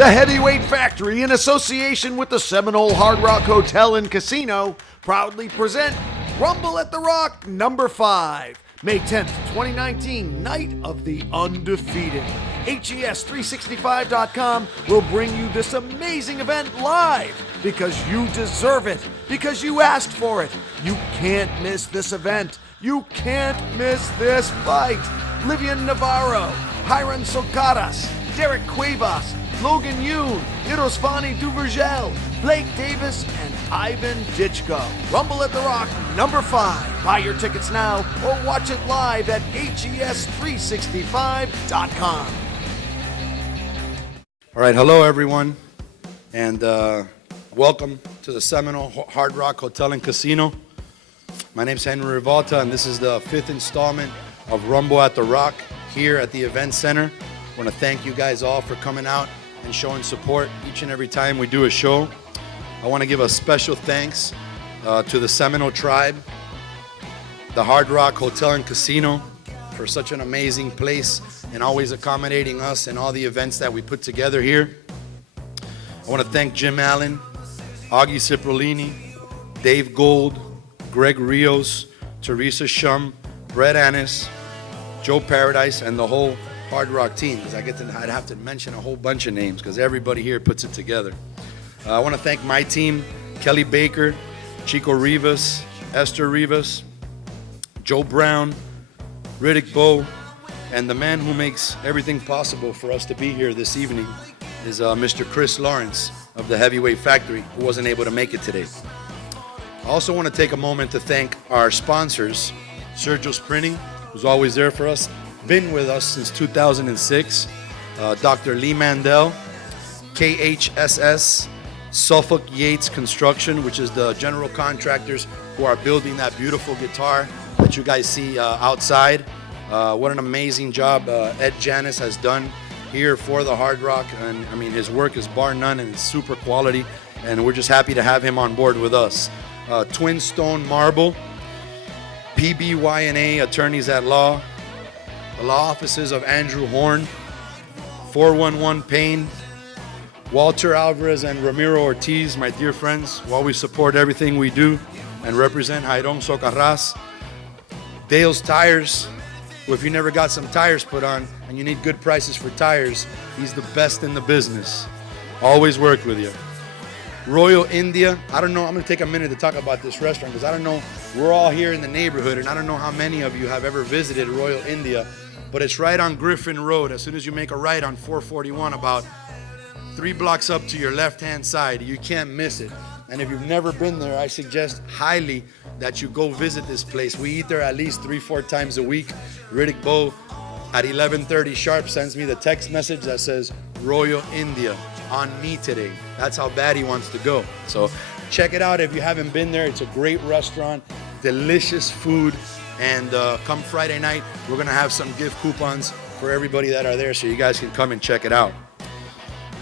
The Heavyweight Factory, in association with the Seminole Hard Rock Hotel and Casino, proudly present Rumble at the Rock number 5, May 10th, 2019, Night of the Undefeated. HES365.com will bring you this amazing event live because you deserve it, because you asked for it. You can't miss this event. You can't miss this fight. Livian Navarro, Hiron Socaras, Derek Cuevas, Logan Yoon, Irosvani Duvergel, Blake Davis, and Ivan Ditchko. Rumble at the Rock number 5. Buy your tickets now or watch it live at HES365.com. All right, hello everyone, and welcome to the Seminole Hard Rock Hotel and Casino. My name's Henry Rivalta, and this is the 5th installment of Rumble at the Rock here at the Event Center. I want to thank you guys all for coming out and showing support each and every time we do a show. I want to give a special thanks to the Seminole tribe, the Hard Rock Hotel and Casino, for such an amazing place and always accommodating us and all the events that we put together here. I want to thank Jim Allen, Augie Cipollini, Dave Gold, Greg Rios, Teresa Shum, Brett Annis, Joe Paradise, and the whole Hard Rock team, because I'd have to mention a whole bunch of names because everybody here puts it together. I want to thank my team, Kelly Baker, Chico Rivas, Esther Rivas, Joe Brown, Riddick Bowe, and the man who makes everything possible for us to be here this evening is Mr. Chris Lawrence of the Heavyweight Factory, who wasn't able to make it today. I also want to take a moment to thank our sponsors, Sergio Sprinting, who's always there for us, been with us since 2006, Dr. Lee Mandel, KHSS, Suffolk Yates Construction, which is the general contractors who are building that beautiful guitar that you guys see outside. What an amazing job Ed Janis has done here for the Hard Rock, and I mean his work is bar none and it's super quality, and we're just happy to have him on board with us. Twin Stone Marble, PBY&A Attorneys at Law, the law offices of Andrew Horn, 411 Payne, Walter Alvarez and Ramiro Ortiz, my dear friends, who always support everything we do and represent Hiron Socaras. Dale's Tires, who if you never got some tires put on and you need good prices for tires, he's the best in the business. Always work with you. Royal India, I don't know, I'm gonna take a minute to talk about this restaurant because I don't know, we're all here in the neighborhood and I don't know how many of you have ever visited Royal India, but it's right on Griffin Road. As soon as you make a right on 441, about 3 blocks up to your left-hand side, you can't miss it. And if you've never been there, I suggest highly that you go visit this place. We eat there at least 3-4 times a week. Riddick Bowe at 11:30 sharp sends me the text message that says Royal India on me today. That's how bad he wants to go. So check it out if you haven't been there. It's a great restaurant, delicious food, and come Friday night, we're gonna have some gift coupons for everybody that are there so you guys can come and check it out.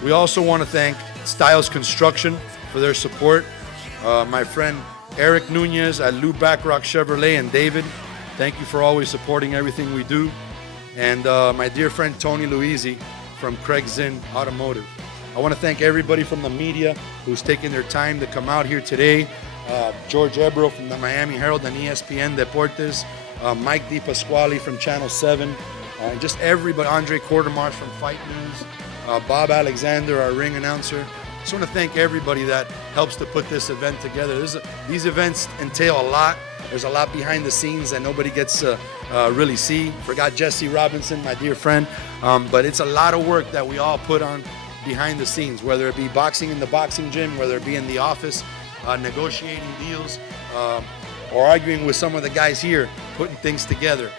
We also want to thank Styles Construction for their support. My friend Eric Nunez at Lou Backrock Chevrolet and David, thank you for always supporting everything we do. And my dear friend Tony Luisi from Craig Zinn Automotive. I want to thank everybody from the media who's taken their time to come out here today. George Ebro from the Miami Herald and ESPN Deportes, Mike DePasquale from Channel 7, and just everybody, Andre Quartermarsh from Fight News, Bob Alexander, our ring announcer. Just want to thank everybody that helps to put this event together. These events entail a lot. There's a lot behind the scenes that nobody gets to really see. Forgot Jesse Robinson, my dear friend. But it's a lot of work that we all put on behind the scenes, whether it be boxing in the boxing gym, whether it be in the office, negotiating deals, or arguing with some of the guys here, putting things together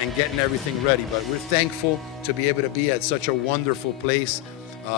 and getting everything ready. But we're thankful to be able to be at such a wonderful place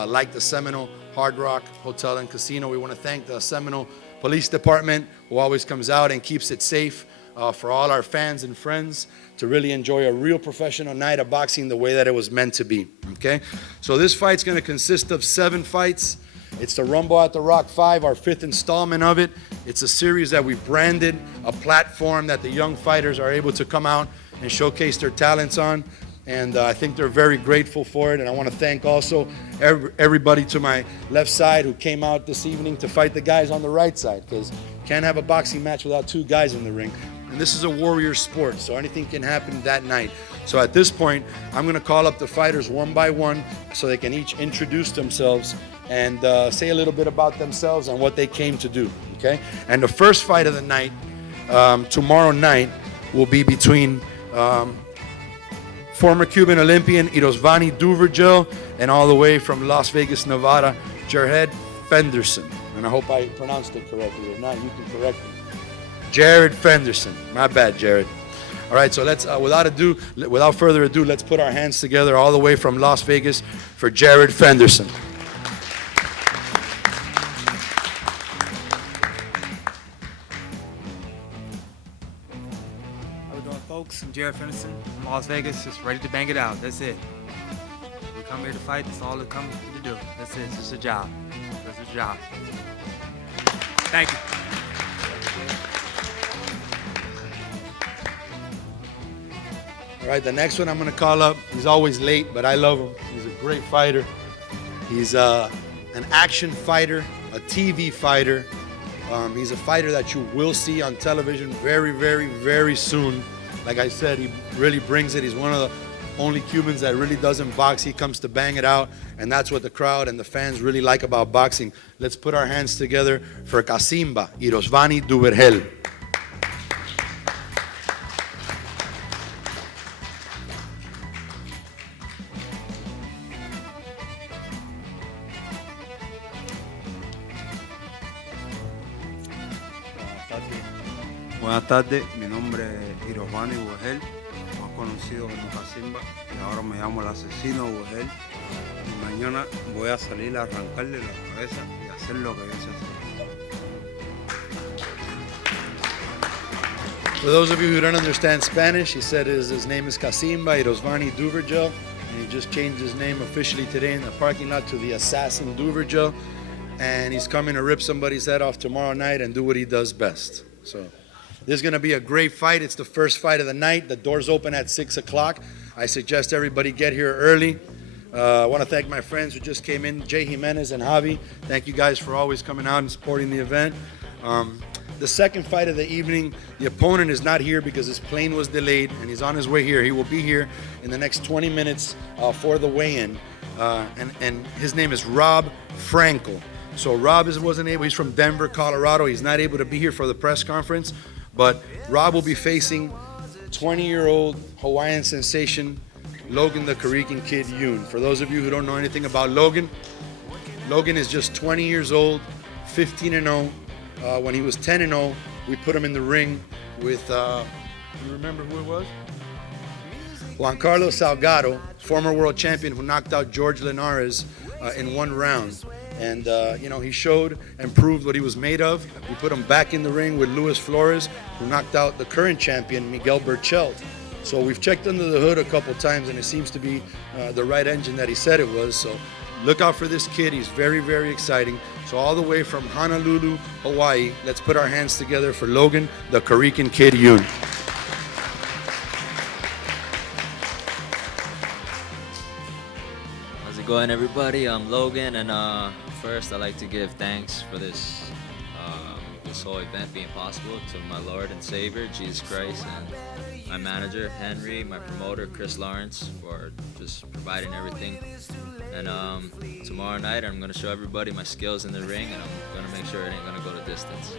like the Seminole Hard Rock Hotel and Casino. We want to thank the Seminole Police Department, who always comes out and keeps it safe for all our fans and friends to really enjoy a real professional night of boxing the way that it was meant to be, okay? So this fight's gonna consist of 7 fights. It's the Rumble at the Rock 5, our 5th installment of it. It's a series that we've branded, a platform that the young fighters are able to come out and showcase their talents on. and I think they're very grateful for it. And I want to thank also everybody to my left side who came out this evening to fight the guys on the right side, because can't have a boxing match without two guys in the ring. And this is a warrior sport, so anything can happen that night. So at this point, I'm going to call up the fighters one by one so they can each introduce themselves and say a little bit about themselves and what they came to do, okay? And the first fight of the night, tomorrow night, will be between former Cuban Olympian Irosvani Duvergil and all the way from Las Vegas, Nevada, Jared Fenderson. And I hope I pronounced it correctly. If not, you can correct me. Jared Fenderson. My bad, Jared. All right, so let's, without further ado, let's put our hands together all the way from Las Vegas for Jared Fenderson. How we doing, folks? I'm Jared Fenderson from Las Vegas, just ready to bang it out. That's it. We come here to fight. That's all we come to do. That's it. It's just a job. It's a job. Thank you. All right, the next one I'm going to call up, he's always late, but I love him. He's a great fighter. He's an action fighter, a TV fighter. He's a fighter that you will see on television very, very, very soon. Like I said, he really brings it. He's one of the only Cubans that really doesn't box. He comes to bang it out, and that's what the crowd and the fans really like about boxing. Let's put our hands together for Casimba Irosvani Duvergel. Buenas tardes, mi nombre es Irosvani Duvergel, más conocido como Casimba, y ahora me llamo el asesino Duvergel. Y mañana voy a salir a arrancarle la cabeza y hacer lo que yo sé hacer. For those of you who don't understand Spanish, he said his name is Casimba Irosvani Duvergel, and he just changed his name officially today in the parking lot to the Assassin Duvergel, and he's coming to rip somebody's head off tomorrow night and do what he does best. So this is going to be a great fight. It's the first fight of the night. The doors open at 6 o'clock. I suggest everybody get here early. I want to thank my friends who just came in, Jay Jimenez and Javi. Thank you guys for always coming out and supporting the event. The second fight of the evening, the opponent is not here because his plane was delayed, and he's on his way here. He will be here in the next 20 minutes for the weigh-in. And his name is Rob Frankel. So Rob wasn't able, he's from Denver, Colorado. He's not able to be here for the press conference, but Rob will be facing 20-year-old Hawaiian sensation, Logan the Karikin Kid Yoon. For those of you who don't know anything about Logan, Logan is just 20 years old, 15-0. When he was 10-0, we put him in the ring with, you remember who it was? Juan Carlos Salgado, former world champion who knocked out George Linares in one round. And, he showed and proved what he was made of. We put him back in the ring with Luis Flores, who knocked out the current champion, Miguel Berchelt. So we've checked under the hood a couple times, and it seems to be the right engine that he said it was. So look out for this kid. He's very, very exciting. So all the way from Honolulu, Hawaii, let's put our hands together for Logan, the Karikin Kid Yoon. How's it going, everybody? I'm Logan, and first I'd like to give thanks for this whole event being possible to my Lord and Savior, Jesus Christ, and my manager, Henry, my promoter, Chris Lawrence, for just providing everything. And tomorrow night, I'm going to show everybody my skills in the ring, and I'm going to make sure it ain't going to go the distance.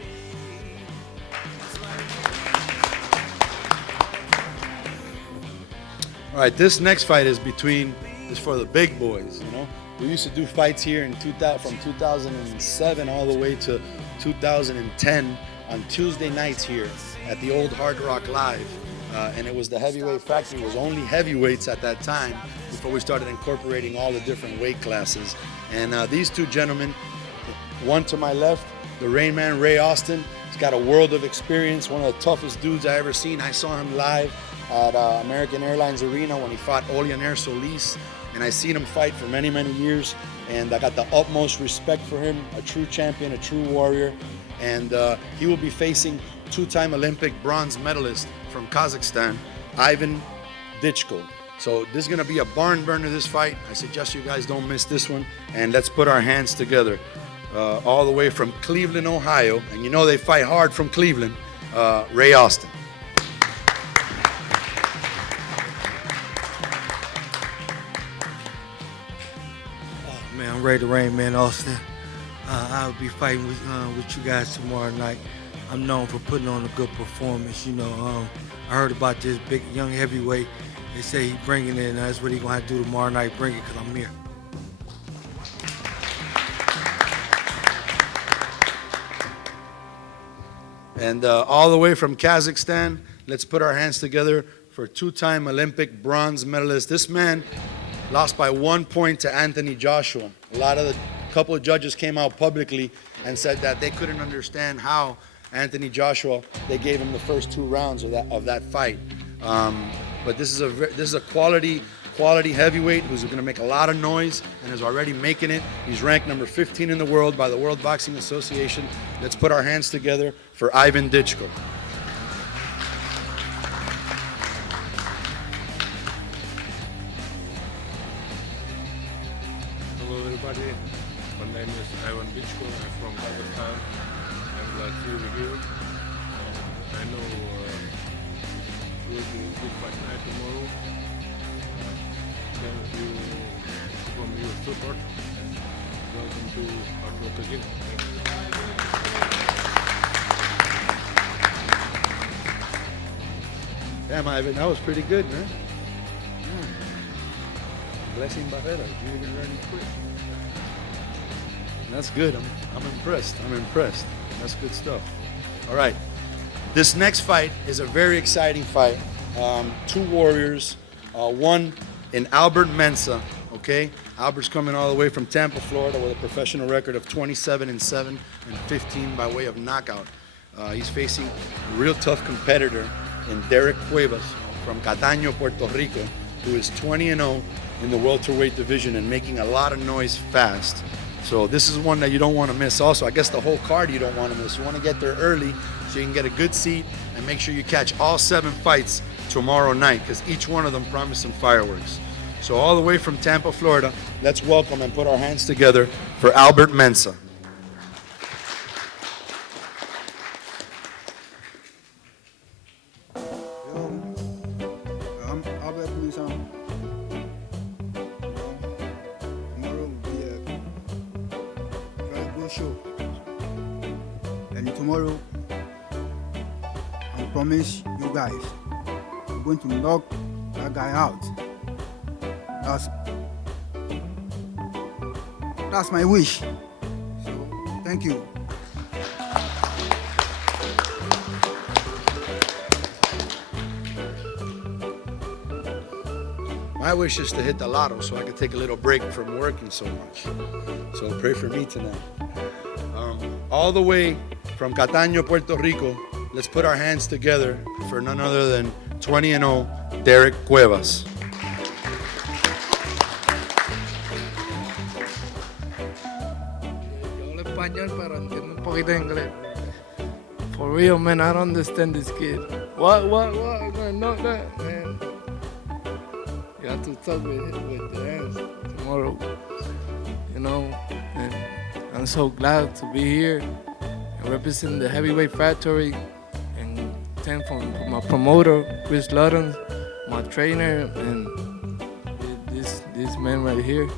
All right, this next fight is for the big boys, We used to do fights here from 2007 all the way to 2010 on Tuesday nights here at the old Hard Rock Live. And it was the heavyweight factory. It was only heavyweights at that time before we started incorporating all the different weight classes. And these two gentlemen, one to my left, the Rain Man, Ray Austin. He's got a world of experience, one of the toughest dudes I ever seen. I saw him live at American Airlines Arena when he fought Olianer Solis. And I've seen him fight for many, many years. And I got the utmost respect for him, a true champion, a true warrior. And he will be facing two-time Olympic bronze medalist from Kazakhstan, Ivan Dichko. So this is going to be a barn burner, this fight. I suggest you guys don't miss this one. And let's put our hands together. All the way from Cleveland, Ohio. And you know they fight hard from Cleveland. Ray Austin. Man, I'm ready to reign, man, Austin. I'll be fighting with you guys tomorrow night. I'm known for putting on a good performance. You know, I heard about this big young heavyweight. They say he bringing it, and that's what he gonna have to do tomorrow night. Bring it, cause I'm here. And all the way from Kazakhstan, let's put our hands together for two-time Olympic bronze medalist. This man lost by 1 point to Anthony Joshua. A couple of judges came out publicly and said that they couldn't understand how Anthony Joshua, they gave him the first 2 rounds of that fight. But this is a quality heavyweight who's going to make a lot of noise and is already making it. He's ranked number 15 in the world by the World Boxing Association. Let's put our hands together for Ivan Ditchko. Hello everybody, my name is Ivan Ditchko. I'm from Kazakhstan. I'm glad to be here. I know it will be a good fight night tomorrow. Thank you for your support. Welcome to Hard Rock again. Thank you. Damn, Ivan, that was pretty good, man. Blessing Barrera, you're even learning quick. That's good. I'm impressed. I'm impressed. That's good stuff. All right. This next fight is a very exciting fight. 2 warriors. One in Albert Mensah. Okay, Albert's coming all the way from Tampa, Florida, with a professional record of 27-7 and 15 by way of knockout. He's facing a real tough competitor in Derek Cuevas from Cataño, Puerto Rico, who is 20-0 in the welterweight division and making a lot of noise fast. So this is one that you don't want to miss. Also, I guess the whole card you don't want to miss. You want to get there early so you can get a good seat and make sure you catch all 7 fights tomorrow night, because each one of them promise some fireworks. So all the way from Tampa, Florida, let's welcome and put our hands together for Albert Mensah. I'm Albert Mensah. Tomorrow will be a very good show. And tomorrow, I promise you guys, I'm going to knock that guy out. That's my wish. So, thank you. My wish is to hit the lotto so I can take a little break from working so much. So pray for me tonight. All the way from Cataño, Puerto Rico, let's put our hands together for none other than 20-0 Derek Cuevas. Yo hablo español, pero entiendo un poquito de inglés. For real, man, I don't understand this kid. What? I'm gonna knock that, man. You have to talk with the hands tomorrow, you know. And I'm so glad to be here and represent the Heavyweight Factory, and thank for my promoter, Chris Ludden, my trainer, and this man right here.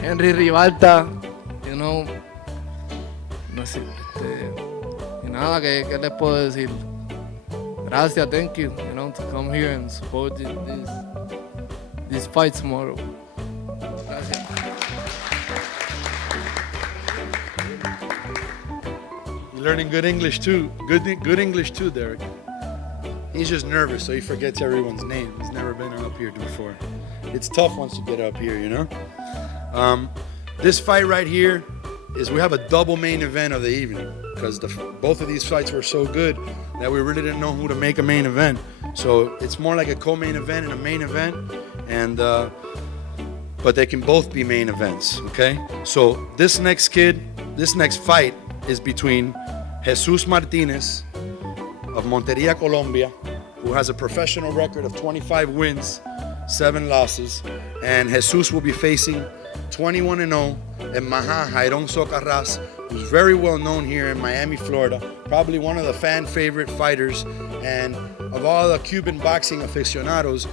Henry Rivalta, you know, no sé, y nada, que les puedo decir? Gracias, thank you, you know, to come here and support this fight tomorrow. Gracias. You're learning good English too. Good English too, Derek. He's just nervous, so he forgets everyone's name. He's never been up here before. It's tough once you get up here, you know? This fight right here is, we have a double main event of the evening, because both of these fights were so good that we really didn't know who to make a main event. So it's more like a co-main event and a main event, and but they can both be main events, okay? So this next fight is between Jesus Martinez of Monteria, Colombia, who has a professional record of 25 wins, 7 losses. And Jesus will be facing 21-0 and Maha Jairon Socarras, who's very well known here in Miami, Florida. Probably one of the fan favorite fighters. And of all the Cuban boxing aficionados,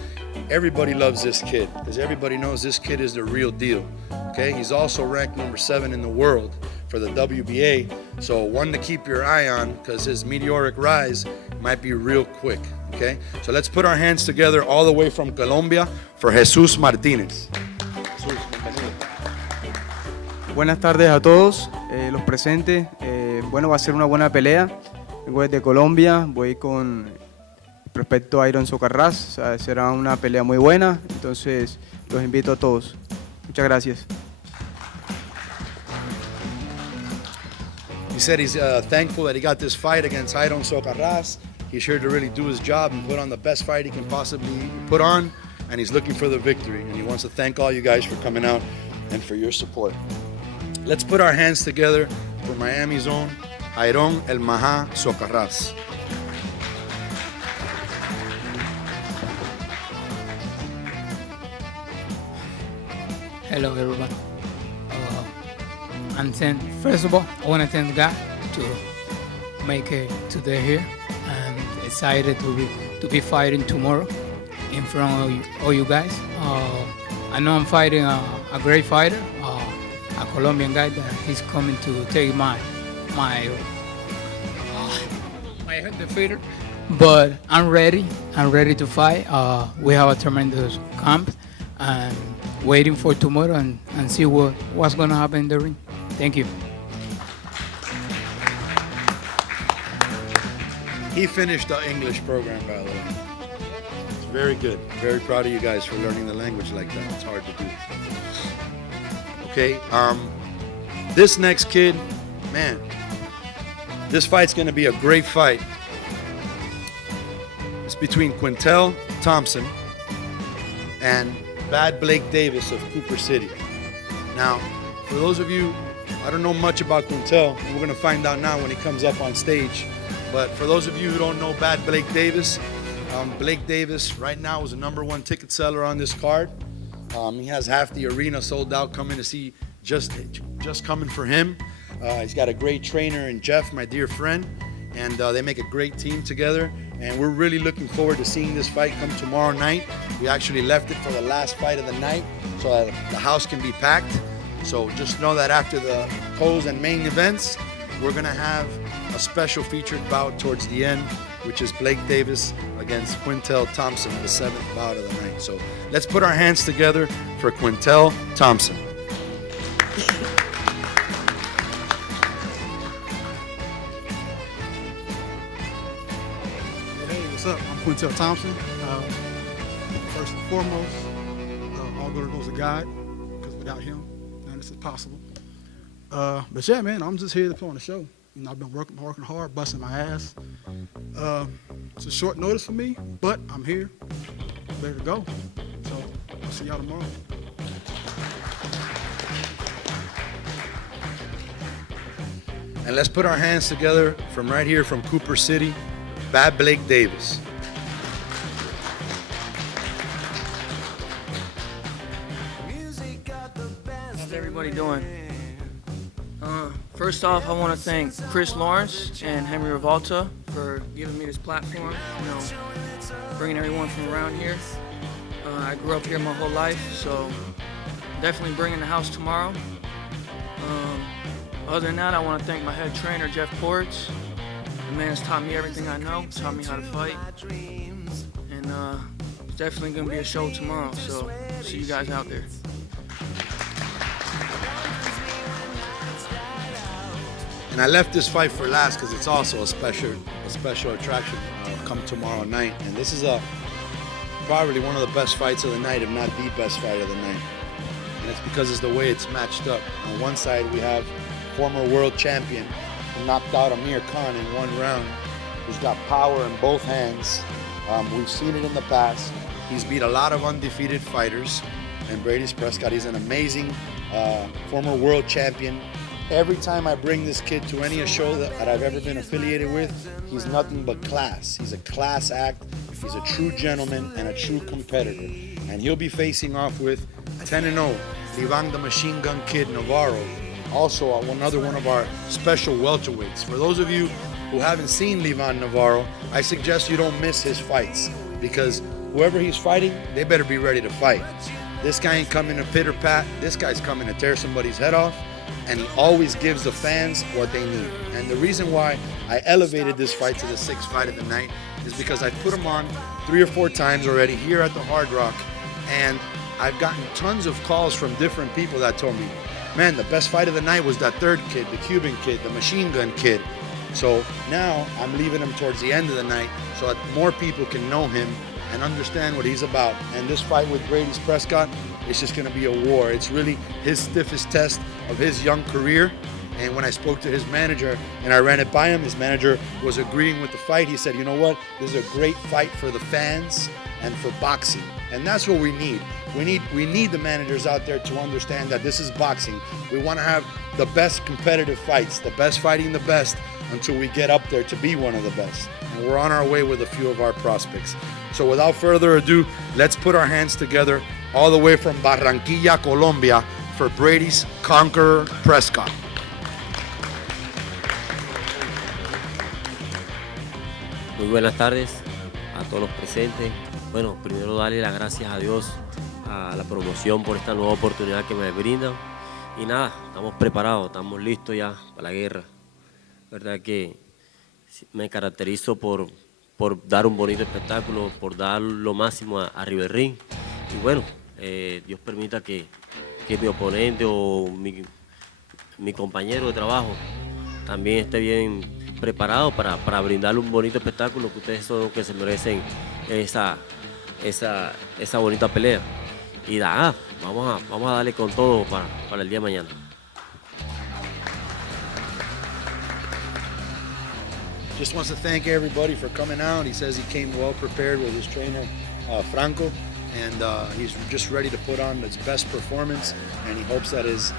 everybody loves this kid because everybody knows this kid is the real deal. Okay, he's also ranked number 7 in the world for the WBA. So one to keep your eye on because his meteoric rise might be real quick. Okay, so let's put our hands together all the way from Colombia for Jesus Martinez. Jesus, bienvenido. Buenas tardes a todos los presentes. Bueno, va a ser una buena pelea. Vengo desde Colombia, voy con respecto a Jairon Socarras. O sea, será una pelea muy buena, entonces los invito a todos. Muchas gracias. He said he's thankful that he got this fight against Jairon Socarras. He's here to really do his job and put on the best fight he can possibly put on, and he's looking for the victory. And he wants to thank all you guys for coming out and for your support. Let's put our hands together for Miami's own Jairon El Maha Socarras. Hello, everyone. First of all, I want to thank God to make it today here. I'm excited to be fighting tomorrow in front of all you guys. I know I'm fighting a great fighter, a Colombian guy that he's coming to take my defeater. But I'm ready. I'm ready to fight. We have a tremendous camp and waiting for tomorrow and see what's going to happen in the ring. Thank you. He finished the English program, by the way. It's very good. Very proud of you guys for learning the language like that. It's hard to do. Okay, this next kid, man, this fight's gonna be a great fight. It's between Quintel Thompson and Bad Blake Davis of Cooper City. Now, for those of you, I don't know much about Quintel, and we're gonna find out now when he comes up on stage. But for those of you who don't know Bad Blake Davis, Blake Davis right now is the #1 ticket seller on this card. He has half the arena sold out coming to see just coming for him. He's got a great trainer in Jeff, my dear friend, and they make a great team together. And we're really looking forward to seeing this fight come tomorrow night. We actually left it for the last fight of the night so that the house can be packed. So just know that after the pros and main events, we're gonna have a special featured bout towards the end, which is Blake Davis against Quintel Thompson, the 7th bout of the night. So let's put our hands together for Quintel Thompson. Hey, what's up? I'm Quintel Thompson. First and foremost, all glory goes to God, because without him, none of this is possible. But yeah, man, I'm just here to put on the show. You know, I've been working hard, busting my ass. It's a short notice for me, but I'm here, ready to go. So I'll see y'all tomorrow. And let's put our hands together from right here from Cooper City, Bad Blake Davis. How's everybody doing? First off, I want to thank Chris Lawrence and Henry Revolta for giving me this platform, you know, bringing everyone from around here. I grew up here my whole life, so definitely bringing the house tomorrow. Other than that, I want to thank my head trainer, Jeff Ports. The man has taught me everything I know, taught me how to fight. And it's definitely going to be a show tomorrow, so see you guys out there. And I left this fight for last because it's also a special attraction come tomorrow night. And this is probably one of the best fights of the night, if not the best fight of the night. And it's because it's the way it's matched up. On one side, we have former world champion who knocked out Amir Khan in 1 round, who's got power in both hands. We've seen it in the past. He's beat a lot of undefeated fighters. And Brady Prescott, he's an amazing former world champion. Every time I bring this kid to any show that I've ever been affiliated with, he's nothing but class. He's a class act. He's a true gentleman and a true competitor. And he'll be facing off with 10-0, Livan the Machine Gun Kid Navarro, also another one of our special welterweights. For those of you who haven't seen Livan Navarro, I suggest you don't miss his fights, because whoever he's fighting, they better be ready to fight. This guy ain't coming to pitter pat. This guy's coming to tear somebody's head off, and he always gives the fans what they need. And the reason why I elevated this fight to the 6th fight of the night is because I put him on 3 or 4 times already here at the Hard Rock, and I've gotten tons of calls from different people that told me, man, the best fight of the night was that third kid, the Cuban kid, the Machine Gun Kid. So now I'm leaving him towards the end of the night so that more people can know him and understand what he's about. And this fight with Brady Prescott, it's just gonna be a war. It's really his stiffest test of his young career. And when I spoke to his manager and I ran it by him, his manager was agreeing with the fight. He said, you know what, this is a great fight for the fans and for boxing. And that's what we need. We need the managers out there to understand that this is boxing. We want to have the best competitive fights, the best fighting the best until we get up there to be one of the best. And we're on our way with a few of our prospects. So without further ado, let's put our hands together all the way from Barranquilla, Colombia for Brady's Conqueror Prescott. Muy buenas tardes a todos los presentes. Bueno, primero darle las gracias a Dios, a la promoción por esta nueva oportunidad que me brindan. Y nada, estamos preparados, estamos listos ya para la guerra. Verdad que me caracterizo por dar un bonito espectáculo, por dar lo máximo a River Ring. Y bueno, Dios permita que mi oponente o mi compañero de trabajo también esté bien preparado para brindarle un bonito espectáculo, que ustedes son los que se merecen esa bonita pelea. Y nada, vamos a darle con todo para el día de mañana. Just wants to thank everybody for coming out. He says he came well prepared with his trainer, Franco, and he's just ready to put on his best performance, and he hopes that his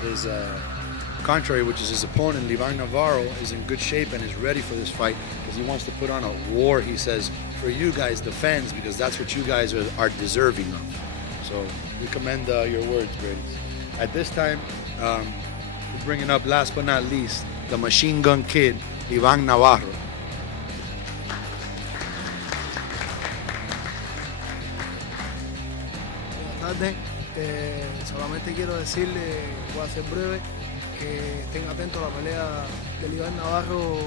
contrary, which is his opponent, Livan Navarro, is in good shape and is ready for this fight because he wants to put on a war, he says, for you guys, the fans, because that's what you guys are deserving of. So we commend your words, Brady. At this time, we're bringing up, last but not least, the Machine Gun Kid, Livan Navarro. Buenas tardes. Solamente quiero decirle, voy a ser breve, que estén atentos a la pelea de Livan Navarro,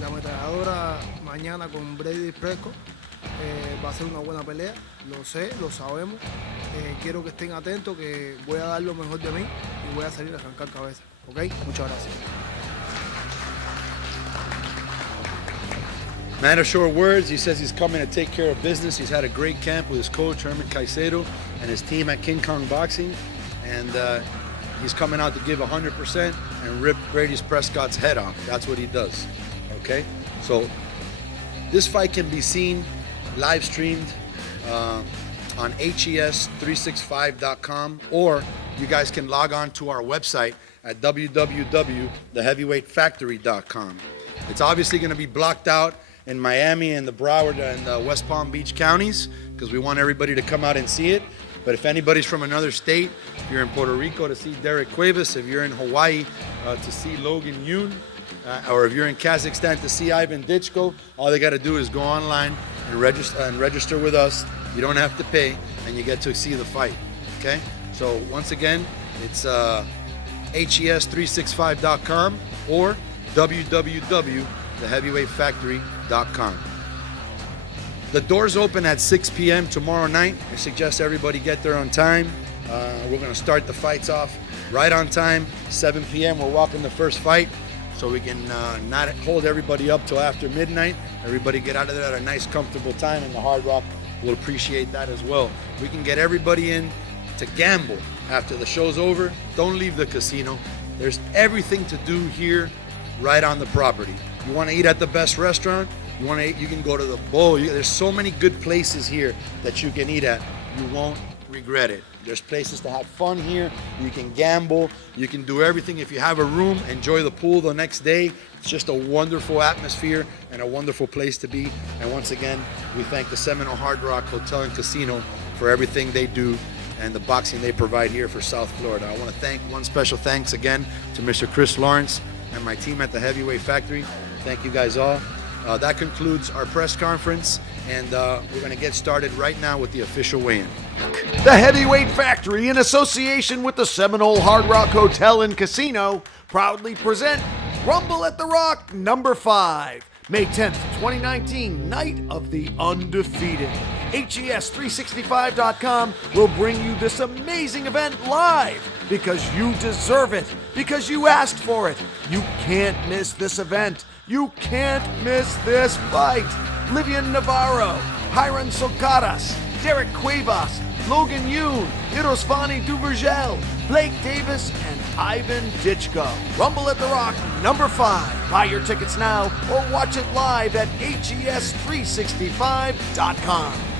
la ametralladora, mañana con Brady Prescott. Va a ser una buena pelea, lo sé, lo sabemos. Quiero que estén atentos, que voy a dar lo mejor de mí y voy a salir a arrancar cabeza. ¿Ok? Muchas gracias. Man of short words, he says he's coming to take care of business. He's had a great camp with his coach, Herman Caicedo, and his team at King Kong Boxing. And he's coming out to give 100% and rip Brady Prescott's head off. That's what he does, okay? So this fight can be seen, live streamed on HES365.com, or you guys can log on to our website at www.theheavyweightfactory.com. It's obviously going to be blocked out in Miami and the Broward and the West Palm Beach counties because we want everybody to come out and see it. But if anybody's from another state, if you're in Puerto Rico to see Derek Cuevas, if you're in Hawaii to see Logan Yoon, or if you're in Kazakhstan to see Ivan Ditchko, all they got to do is go online and register with us. You don't have to pay, and you get to see the fight. Okay? So once again, it's HES365.com or www.theheavyweightfactory.com. The doors open at 6 p.m. tomorrow night. I suggest everybody get there on time. We're going to start the fights off right on time. 7 p.m. we're walking the first fight so we can not hold everybody up till after midnight. Everybody get out of there at a nice, comfortable time, and the Hard Rock will appreciate that as well. We can get everybody in to gamble after the show's over. Don't leave the casino. There's everything to do here right on the property. You want to eat at the best restaurant? You want to eat, you can go to the Bowl. There's so many good places here that you can eat at. You won't regret it. There's places to have fun here. You can gamble. You can do everything. If you have a room, enjoy the pool the next day. It's just a wonderful atmosphere and a wonderful place to be. And once again, we thank the Seminole Hard Rock Hotel and Casino for everything they do and the boxing they provide here for South Florida. I want to thank one special thanks again to Mr. Chris Lawrence and my team at the Heavyweight Factory. Thank you guys all. That concludes our press conference, and we're going to get started right now with the official weigh-in. The Heavyweight Factory, in association with the Seminole Hard Rock Hotel and Casino, proudly present Rumble at the Rock number 5, May 10th, 2019, Night of the Undefeated. HES365.com will bring you this amazing event live because you deserve it, because you asked for it. You can't miss this event. You can't miss this fight. Livian Navarro, Hiron Socaras, Derek Cuevas, Logan Yoon, Irosvani Duvergel, Blake Davis, and Ivan Ditchko. Rumble at the Rock number 5. Buy your tickets now or watch it live at HES365.com.